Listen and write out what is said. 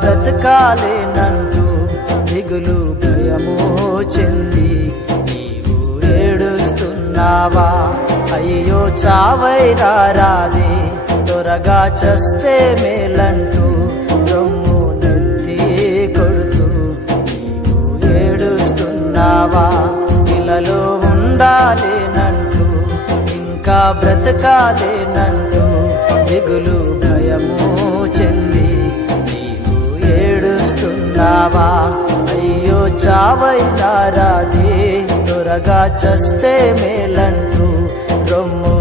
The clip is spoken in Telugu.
బ్రతకాలేనంటూ దిగులు భయము చెంది నీవు ఏడుస్తున్నావా? అయ్యో చావైనా రాదే, త్వరగా చస్తే మేలంటూ రొమ్ము నెత్తి కొడుతూ నీవు ఏడుస్తున్నావా? ఇలలో ఉండాలేనంటూ ఇంకా బ్రతకాలేనంటూ దిగులు భయము చెంది నీవు ఏడుస్తున్నావా? అయ్యో చావైనా రాదే, త్వరగా చస్తే మేలంటూ రొమ్ము